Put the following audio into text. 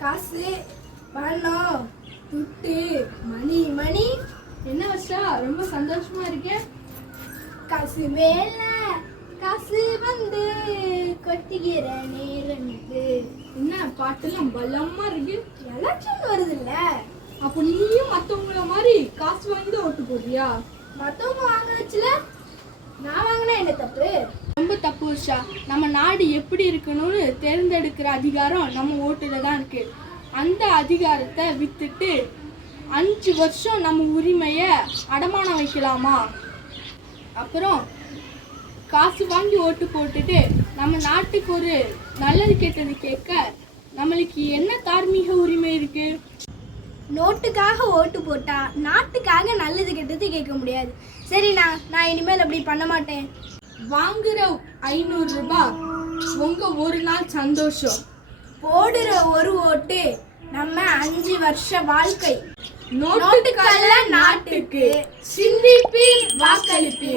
காசு, பணம், துட்டு, மணி மணி. என்ன வச்சா ரொம்ப சந்தோஷமா இருக்கேன்? காசு மேல காசு வந்து கொட்டிக்கிற நேரம் இது. என்ன பாட்டெல்லாம் பலமா இருக்கு. எலெக்ஷன் வருதுல்ல, அப்போ நீயும் மத்தவங்கள மாதிரி காசு வாங்கி ஓட்டு போடுறியா? மத்தவங்க வாங்க வச்சுல நான் வாங்கினா என்ன தப்பு? ரொம்ப தப்பு உஷா. நம்ம நாடு எப்படி இருக்கணும்னு தேர்ந்தெடுக்கிற அதிகாரம் நம்ம ஓட்டுல தான் இருக்கு. அந்த அதிகாரத்தை வித்துட்டு 5 வருஷம் நம்ம உரிமையை அடமானம் வைக்கலாமா? அப்புறம் காசு வாங்கி ஓட்டு போட்டுட்டு நம்ம நாட்டுக்கு ஒரு நல்லது கெட்டது கேட்க நம்மளுக்கு என்ன தார்மீக உரிமை இருக்கு? நோட்டுக்காக ஓட்டு போட்டா நாட்டுக்காக நல்லது கெட்டது கேட்க முடியாது. சரிண்ணா, நான் இனிமேல் அப்படி பண்ண மாட்டேன். வாங்குற 500 ரூபாய் உங்க ஒரு நாள் சந்தோஷம். போடுற ஒரு ஓட்டு நம்ம 5 வருஷ வாழ்க்கை. நோட்டுக்கல்ல நாட்டுக்கு. சிந்திப்பீர், வாக்களிப்பீர்.